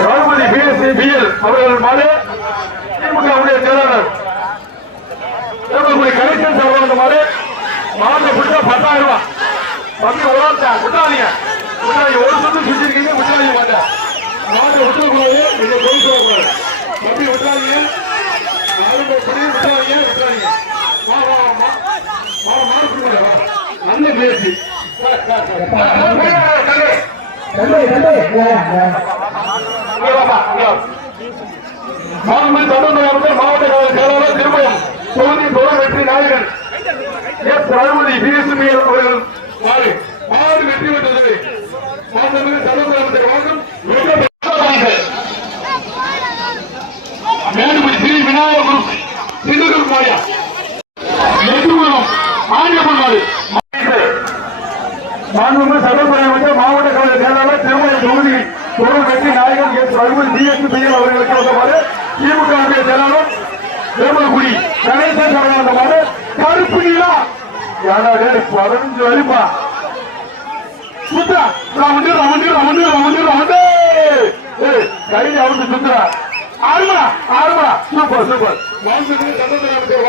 ராகுபதி BSc PL அவர்கள் மாடு திமுக செயலாளர். தேவகுடி கலெக்டர் அவர்கள் மாடு மாவட்ட பிடிச்சா பத்தாயிரம் ரூபாய். பத்து உலகத்தா விட்டாதீங்க விட்டாதீங்க ஒரு சொத்து சுற்றிருக்கீங்க விட்டாதீங்க மாட்டேன் மாவட்ட விட்டுறக்கூடாது நீங்க பொய் சொல்லக்கூடாது தம்பி விட்டாதீங்க விட்டாதீங்க விட்டாதீங்க வா வா வா. மாடு மாடு நல்ல பேசி மாண்பு தமிழ்நாடு மாவட்ட கழக செயலாளர் திருமயம் தொகுதி தொடர் வெற்றி நாயகன் எஸ் ரகுபதி பிஎஸ்பி அவர்கள் மாறு மாறு வெற்றி பெற்றது மாண்புமிகு தமிழ்நாடு அமைச்சர் ஸ்ரீ விநாயகர் சிந்துகுரு மாயா ஆண்டியப்பன் மாண்புமிகு சட்டமன்ற மாவட்ட கழக செயலாளர் திருமலை தொகுதி பொருள் வெற்றி நாயகன் எஸ் ரகுபதி டிஎஸ்பி அவர்களுக்கு வந்தவாறு திமுக செயலாளர் திருமணக்குடி கணேசன் அவர்கள் வந்தவாறு கருப்பு நிலா. யாரா பதினஞ்சு வரிப்பா. சுத்ரா ரமண்டு ரமண்டு ரமண்டு ரமண்டு ரமண்டு ஏய் அவருக்கு சுத்ரா சுத்துறா ஆறுமடா சூப்பர் சூப்பர். மாண்புமிகு சட்டமன்ற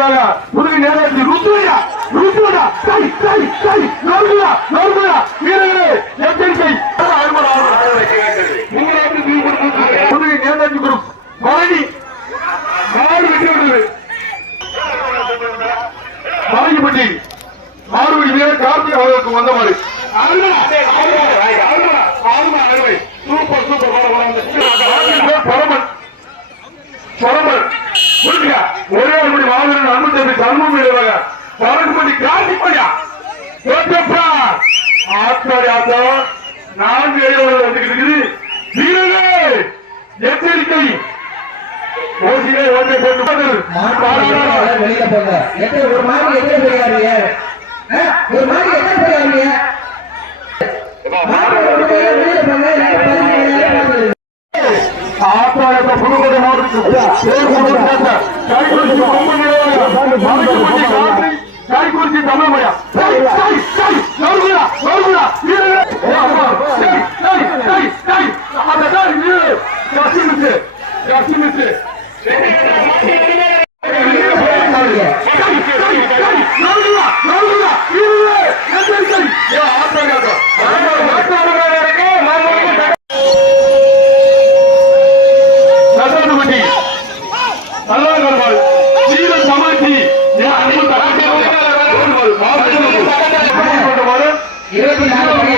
மாவட்ட கருவி செய்வாங்க புதுவை நேரத்தில் ருத்துவையா ருத்துவடா கை கை கை நோர்குடா நோர்குடா வீரர்களே எச்சரிக்கை. அறுபது மூன்றாவது மாறு வெற்றி விடுது மாறுபடி கார்த்திக் அவர்களுக்கு வந்த மாதிரி சூப்பர் சூப்பர் பரமன் பரமன் புரிஞ்சுங்க ஒரே ஒரு மணி மாவீரன் அன்பு தம்பி சண்முகம் விடுவாங்க பறக்குமதி கார்த்திக் பையா. கேட்டப்பா ஆத்தாடி ஆத்தா. நான்கு எழுபது வந்துகிட்டு இருக்குது. வீரர்களே எச்சரிக்கை. ஓசியிலே ஓட்டை போட்டு வெளியில போங்க. ஒரு மாதிரி எத்தனை பேர்? ஒரு மாதிரி எத்தனை பேர் புதுக்கோட்டை மாவட்டத்தில் கைக்குறிச்சி கைக்குறிச்சி தமிழ் மொழியா நறுகுடா இருபத்தி நாலு மணி.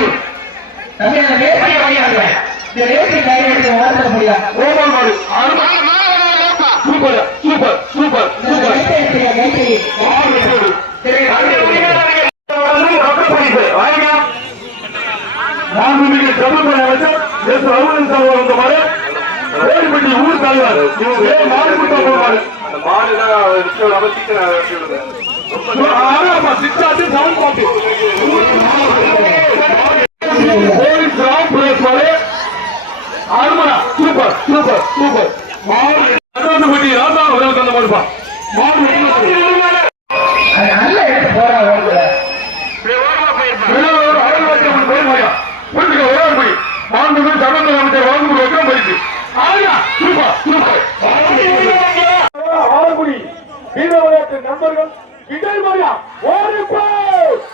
அந்த ரேஸை வாங்கியாங்க. இந்த ரேஸை கையெழுத்து வாங்க முடியாது ஓமல் மாடு சூப்பர் சூப்பர் சூப்பர் சூப்பர். மாண்புமிகு தமிழ்மொழி அமைச்சர் எஸ் மாதிரி வேலுப்பட்டி ஊர் தலைவர். ஏ மாடுபுட்ட போவாரு ஆமா சிக்ஸாட்டு செவன் பாட்டு போலீஸ் சூப்பர் சூப்பர் சூப்பர் மாடு அறுபத்தி ராசா அவர்களுக்கு அந்த மாதிரிப்பா மாடு மரியா ஓடி போ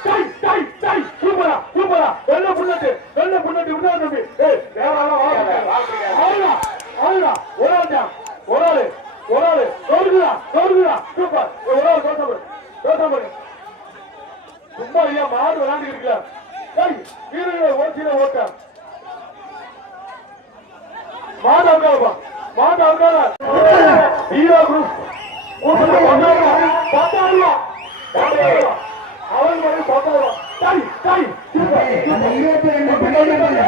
டை டை டை சூப்பரா சூப்பரா. வெள்ள புல்லட்டு வெள்ள புல்லட்டு விடா தம்பி. ஏய் நேரால வா ஆளா ஆளா ஒரு ஆள் ஒரு ஆளு ஒரு ஆளு. சூப்பர். ஒரு தோட்டம் தோட்டம் பண்ணு சும்மா ஐயா மாடு விளையாண்டு வீரர்களை ஓட்டில ஓட்ட. மாடு அவுக்காதப்பா. மாடு ஹீரோ குரூப் பத்தாயிரம் அவன் பத்தாயிரம் டை டை அந்த இருபத்தி ரெண்டு பிள்ளைங்க